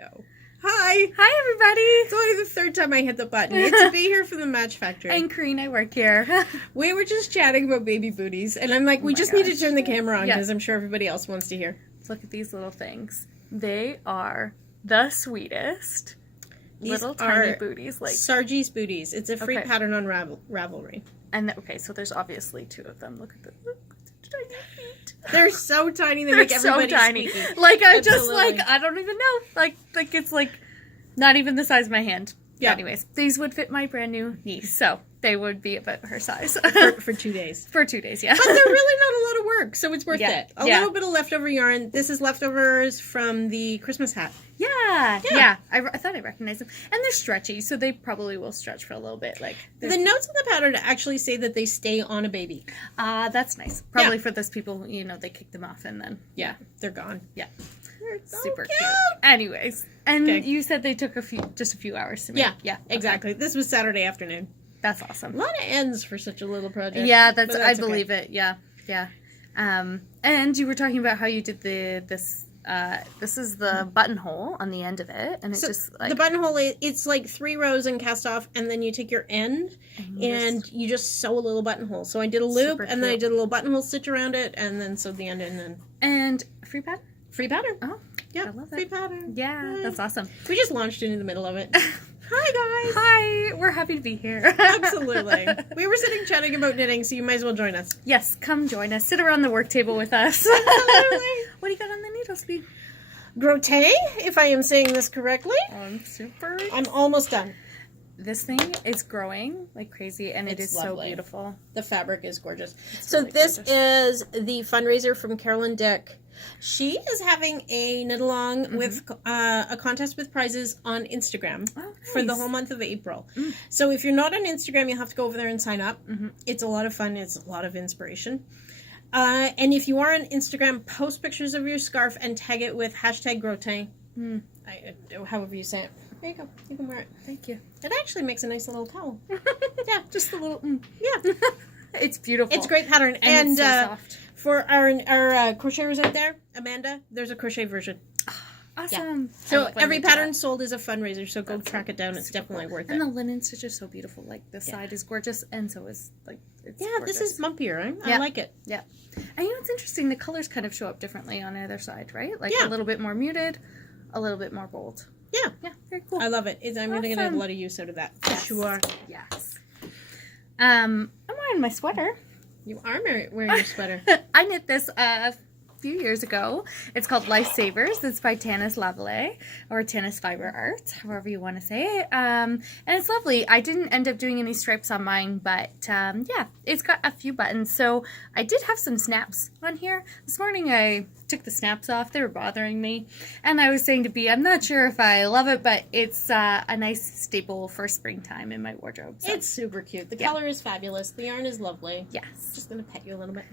Hi. Hi, everybody. It's only the third time I hit the button. It's to be here from the Match Factory. I'm Kaireen. I work here. We were just chatting about baby booties, and I'm like, we just need to turn the camera on because I'm sure everybody else wants to hear. Look at these little things. They are the sweetest little tiny booties. Like Saartje's Booties. It's a free pattern on Ravelry. And so there's obviously two of them. Look at the tiny feet. They're so tiny. They make everybody so tiny. squeaky. Like I'm just like I don't even know. Like it's like not even the size of my hand. Yeah. Anyways, these would fit my brand new niece, so they would be about her size for 2 days. For 2 days, yeah. But they're really not a lot of work, so it's worth it. A little bit of leftover yarn. This is leftovers from the Christmas hat. Yeah. I thought I recognized them, and they're stretchy, so they probably will stretch for a little bit. Like the notes on the pattern actually say that they stay on a baby. That's nice. Probably for those people, they kick them off and then they're gone. Yeah. So super cute. Anyways, and you said they took just a few hours to make. Yeah, exactly. Okay. This was Saturday afternoon. That's awesome. A lot of ends for such a little project. Yeah, I believe it. Yeah. And you were talking about how you did this is the buttonhole on the end of it, and it's just like... The buttonhole, it's like 3 rows and cast off, and then you take your end, and you just sew a little buttonhole. So I did a loop, and then I did a little buttonhole stitch around it, and then sewed the end in. And free pattern? Free pattern. Oh, yeah, I love free pattern. Yeah, that's awesome. We just launched into the middle of it. Hi, guys. Hi, we're happy to be here. Absolutely. We were sitting chatting about knitting, so you might as well join us. Yes, come join us. Sit around the work table with us. Absolutely. What do you got on the needle speed? Grotine, if I am saying this correctly. I'm almost done. This thing is growing like crazy, and it is lovely. So beautiful. The fabric is gorgeous. It's so really this gorgeous. is the fundraiser from Carolyn Dick. She is having a knit-along with a contest with prizes on Instagram for the whole month of April. So if you're not on Instagram, you'll have to go over there and sign up. It's a lot of fun. It's a lot of inspiration. And if you are on Instagram, post pictures of your scarf and tag it with #Grotine. However you say it. There you go. You can wear it. Thank you. It actually makes a nice little towel. Yeah, just a little... Yeah. It's beautiful. It's a great pattern. And it's so soft. For our crocheters out there, Amanda, there's a crochet version. Awesome. Yeah. So every pattern sold is a fundraiser, so go track it down. It's definitely worth it. And the linen stitch is so beautiful. Like, the side is gorgeous, and so is, like, it's gorgeous. This is mumpier. I like it. Yeah. And it's interesting. The colors kind of show up differently on either side, right? Like, a little bit more muted, a little bit more bold. Yeah. Yeah, very cool. I love it. I'm going to get a lot of use out of that. For sure. Yes. I'm wearing my sweater. You are wearing your sweater. I knit this a few years ago. It's called Lifesavers. It's by Tanis or Tanis Fibre Art, however you want to say it. And it's lovely. I didn't end up doing any stripes on mine, but it's got a few buttons. So I did have some snaps on here. This morning I took the snaps off. They were bothering me. And I was saying to B, I'm not sure if I love it, but it's a nice staple for springtime in my wardrobe. So. It's super cute. The color is fabulous. The yarn is lovely. Yes. Just going to pet you a little bit.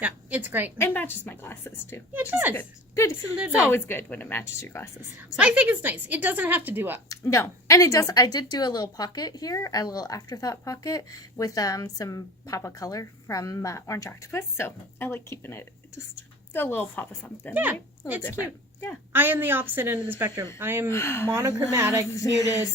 Yeah, it's great. It matches my glasses too. Yeah, it does. Good. It's always good when it matches your glasses. So. I think it's nice. It doesn't have to do up. No. And it does. I did do a little pocket here, a little afterthought pocket with some pop of color from Orange Octopus. So I like keeping it just a little pop of something. Yeah, right? it's different. cute. Yeah. I am the opposite end of the spectrum. I am monochromatic, muted.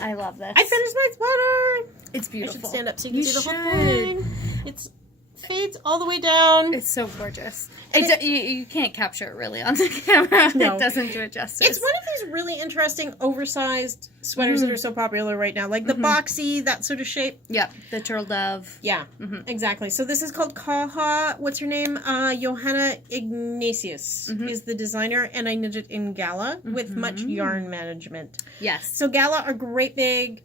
I love this. I finished my sweater. It's beautiful. I should stand up so you can see the whole thing. It's fades all the way down. It's so gorgeous. You can't capture it really on the camera. No. It doesn't do it justice. It's one of these really interesting oversized sweaters that are so popular right now. Like the boxy, that sort of shape. Yeah, the turtle dove. Yeah, exactly. So this is called Caja. What's her name? Joanna Ignatius is the designer, and I knit it in Gala with much yarn management. Yes. So Gala are great big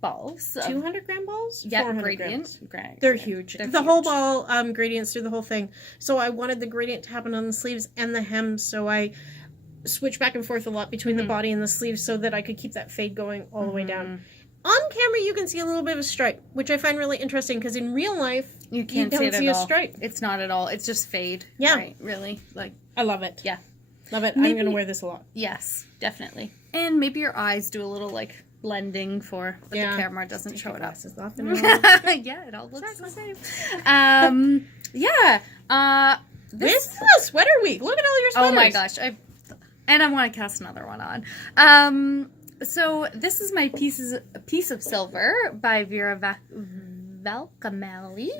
balls. 200 gram balls? Yeah, 400 gradient. They're huge. The whole ball gradients through the whole thing. So I wanted the gradient to happen on the sleeves and the hem, so I switched back and forth a lot between the body and the sleeves so that I could keep that fade going all the way down. On camera, you can see a little bit of a stripe, which I find really interesting because in real life, you can't don't see a stripe. It's not at all. It's just fade. Yeah. Right, really. Like, I love it. Yeah. Love it. I'm going to wear this a lot. Yes, definitely. And maybe your eyes do a little, like, blending but the camera doesn't show it up. Yeah, it all looks the same. This is a sweater week. Look at all your sweaters. Oh my gosh. And I want to cast another one on. So this is my Piece of Silver by Vera Valimaki,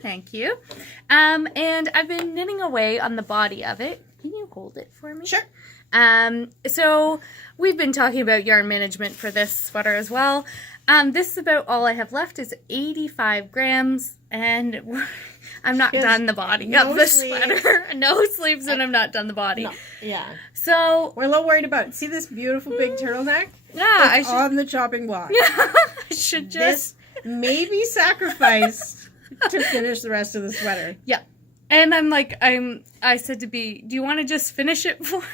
thank you. And I've been knitting away on the body of it. Can you hold it for me? Sure. So we've been talking about yarn management for this sweater as well. This is about all I have left is 85 grams, and I'm not done the body of the sweater. No sleeves, and I'm not done the body. No. Yeah. So we're a little worried about. See this beautiful big turtleneck? Yeah, it's on the chopping block. Yeah, I should just maybe sacrifice to finish the rest of the sweater. Yeah. And I'm like, I said to B, do you want to just finish it for me?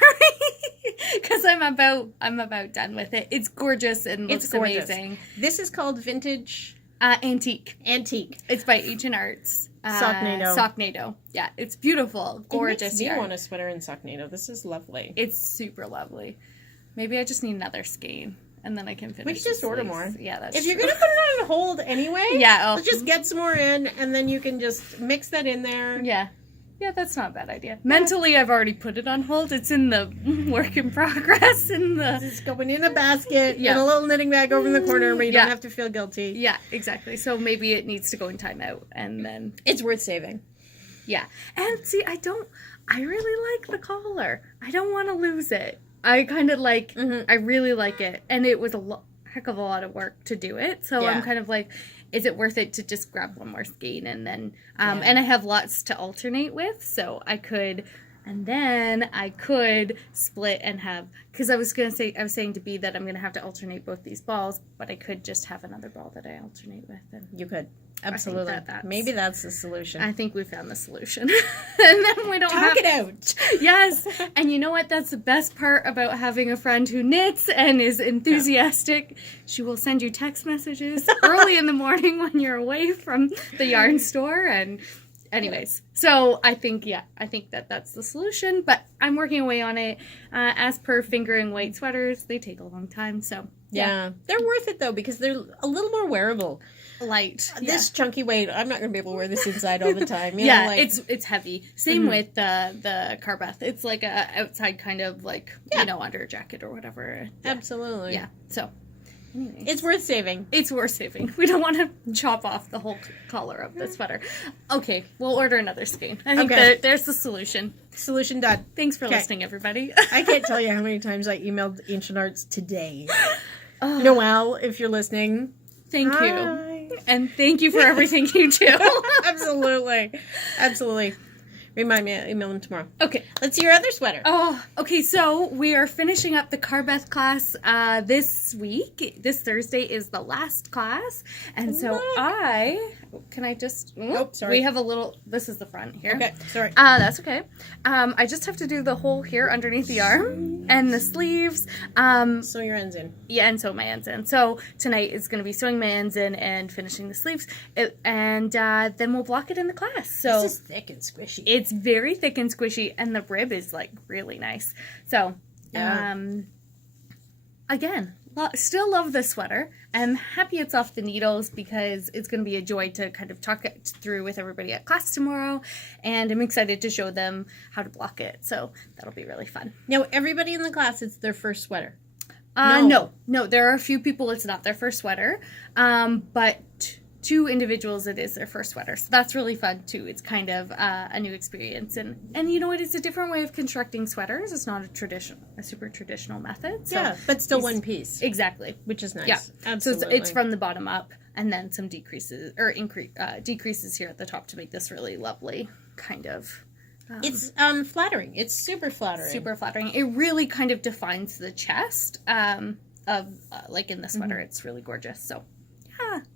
Because I'm about done with it. It's gorgeous and looks amazing. This is called Vintage Antique. It's by Ancient Arts. Socknado. Yeah, it's beautiful. Gorgeous. It makes me want a sweater in Socknado. This is lovely. It's super lovely. Maybe I just need another skein. And then I can finish. We can just order more. Yeah, that's true. If you're going to put it on hold anyway, let's just get some more in, and then you can just mix that in there. Yeah. Yeah, that's not a bad idea. Mentally, I've already put it on hold. It's in the work in progress. It's going in a basket and a little knitting bag over in the corner where you don't have to feel guilty. Yeah, exactly. So maybe it needs to go in timeout, and then... It's worth saving. Yeah. And see, I really like the collar. I don't want to lose it. I kind of like, I really like it. And it was heck of a lot of work to do it. So I'm kind of like, is it worth it to just grab one more skein and then, and I have lots to alternate with. So I could split and have, because I was saying to B that I'm going to have to alternate both these balls, but I could just have another ball that I alternate with. And you could. Absolutely. Maybe that's the solution. I think we found the solution. And then we don't Talk it out. Yes. And you know what? That's the best part about having a friend who knits and is enthusiastic. Yeah. She will send you text messages early in the morning when you're away from the yarn store. And anyways, so I think that's the solution. But I'm working away on it. As per fingering weight sweaters, they take a long time. So yeah. They're worth it though because they're a little more wearable. Light. This chunky weight, I'm not going to be able to wear this inside all the time. It's heavy. Same with the Carbeth. It's like a outside kind of like, under a jacket or whatever. Yeah. Absolutely. Yeah. So, anyways. It's worth saving. We don't want to chop off the whole collar of the sweater. Okay, we'll order another skein. I think there's the solution. Solution done. Thanks for listening, everybody. I can't tell you how many times I emailed Ancient Arts today. Noelle, if you're listening. Thank you. And thank you for everything you do. Absolutely. Remind me, I'll email them tomorrow. Okay. Let's see your other sweater. Oh, okay. So we are finishing up the Carbeth class this week. This Thursday is the last class. And so Nope, sorry. We have a little, this is the front here. Okay, sorry. That's okay. I just have to do the hole here underneath the arm and the sleeves. Sew your ends in. Yeah, and sew my ends in. So tonight is going to be sewing my ends in and finishing the sleeves. And then we'll block it in the class. So this is thick and squishy. It's very thick and squishy, and the rib is like really nice. So, again, still love this sweater. I'm happy it's off the needles because it's going to be a joy to kind of talk it through with everybody at class tomorrow, and I'm excited to show them how to block it. So that'll be really fun. Now, everybody in the class, it's their first sweater. No, there are a few people it's not their first sweater, but 2 individuals it is their first sweater, so that's really fun too. It's kind of a new experience, and you know what, it's a different way of constructing sweaters. It's not a super traditional method, so but still one piece, exactly, which is nice. Yeah, absolutely. So it's from the bottom up and then some decreases here at the top to make this really lovely kind of it's flattering. It's super flattering. It really kind of defines the chest of like in the sweater. It's really gorgeous. So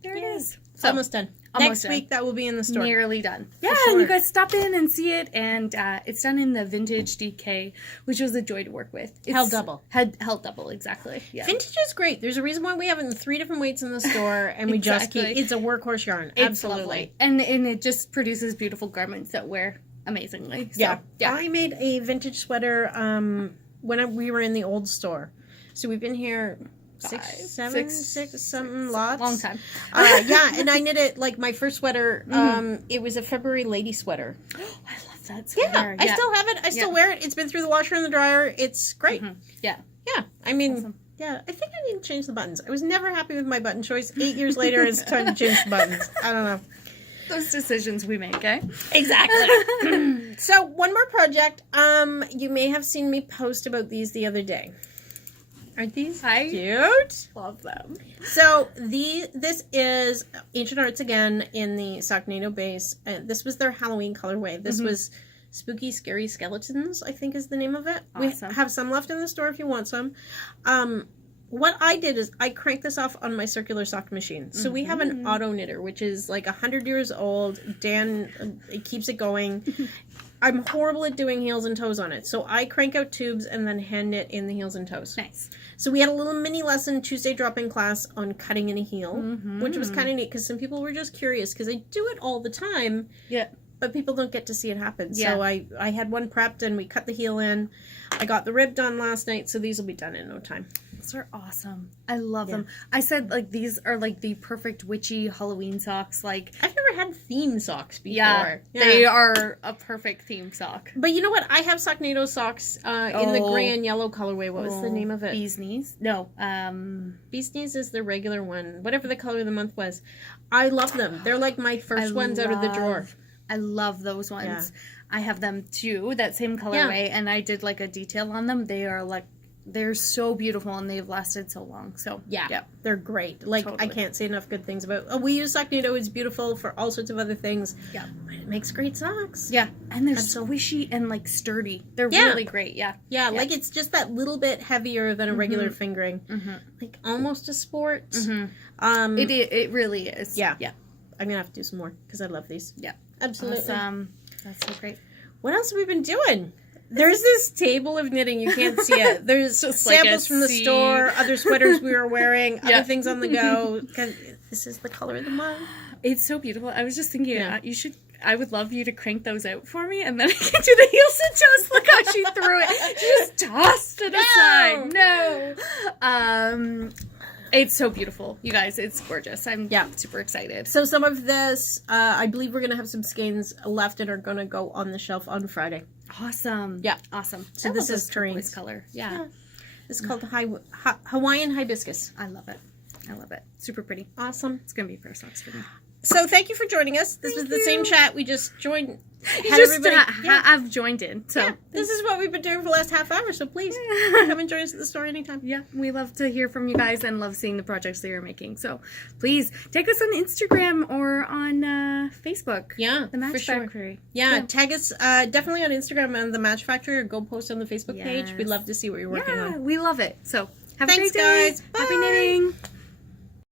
there it is. So, almost done. Next week, that will be in the store. Nearly done. Yeah, sure. And you guys stop in and see it. And it's done in the Vintage DK, which was a joy to work with. It's held double, exactly. Yeah. Vintage is great. There's a reason why we have it in 3 different weights in the store, and we just keep. It's a workhorse yarn. It's absolutely. Lovely. And it just produces beautiful garments that wear amazingly. So, yeah. I made a vintage sweater when we were in the old store. So we've been here... Six, something, lots. Long time. And I knit it, like my first sweater, it was a February lady sweater. I love that sweater. I still have it. I still wear it. It's been through the washer and the dryer. It's great. Mm-hmm. Yeah. Yeah. I mean, awesome. Yeah, I think I need to change the buttons. I was never happy with my button choice. 8 years later, it's time to change the buttons. I don't know. Those decisions we make, eh? Exactly. So, one more project. You may have seen me post about these the other day. Aren't these cute? Love them. So, this is Ancient Arts again in the Saartje base. This was their Halloween colorway. This was Spooky Scary Skeletons, I think is the name of it. Awesome. We have some left in the store if you want some. What I did is I cranked this off on my circular sock machine. So we have an auto knitter, which is like 100 years old. Dan, it keeps it going. I'm horrible at doing heels and toes on it. So I crank out tubes and then hand knit in the heels and toes. Nice. So we had a little mini lesson Tuesday drop-in class on cutting in a heel, which was kind of neat because some people were just curious because I do it all the time. Yeah. But people don't get to see it happen. Yeah. So I had one prepped and we cut the heel in. I got the rib done last night, so these will be done in no time. These are awesome. I love them. I said, like, these are, like, the perfect witchy Halloween socks. Like, I've never had theme socks before. Yeah, they are a perfect theme sock. But you know what? I have Socknado socks in the gray and yellow colorway. What was the name of it? Bee's Knees? No. Bee's Knees is the regular one. Whatever the color of the month was. I love them. They're like my first ones out of the drawer. I love those ones. Yeah. I have them too, that same colorway, and I did like a detail on them. They are like, they're so beautiful and they've lasted so long. So yeah. They're great. Like Totally. I can't say enough good things about. We use Socknado. It's beautiful for all sorts of other things. Yeah, but it makes great socks. Yeah, and they're squishy and like sturdy. They're really great. Yeah, like it's just that little bit heavier than a regular fingering, like almost a sport. It really is. Yeah. I'm gonna have to do some more because I love these. Yeah, absolutely. Awesome. That's so great. What else have we been doing? There's this table of knitting. You can't see it. There's samples like from the store, other sweaters we were wearing, other things on the go. Because this is the color of the month. It's so beautiful. I was just thinking, you should. I would love you to crank those out for me, and then I can do the heels and toes. Look how she threw it. She just tossed it aside. No. It's so beautiful, you guys. It's gorgeous. I'm super excited. So some of this, I believe we're going to have some skeins left and are going to go on the shelf on Friday. Awesome. Yeah. Awesome. So this is turquoise color. Yeah. This is called Hawaiian Hibiscus. I love it. I love it. Super pretty. Awesome. It's going to be pair socks for me. So thank you for joining us. This was the same chat. We just joined. I've joined in. So this is what we've been doing for the last half hour. So please come and join us at the store anytime. Yeah, we love to hear from you guys and love seeing the projects that you're making. So please take us on Instagram or on Facebook. Yeah, the Match for sure. Factory. Yeah, tag us definitely on Instagram and the Match Factory, or go post on the Facebook page. We'd love to see what you're working on. We love it. So have Thanks, a great day. guys. Bye. Happy knitting.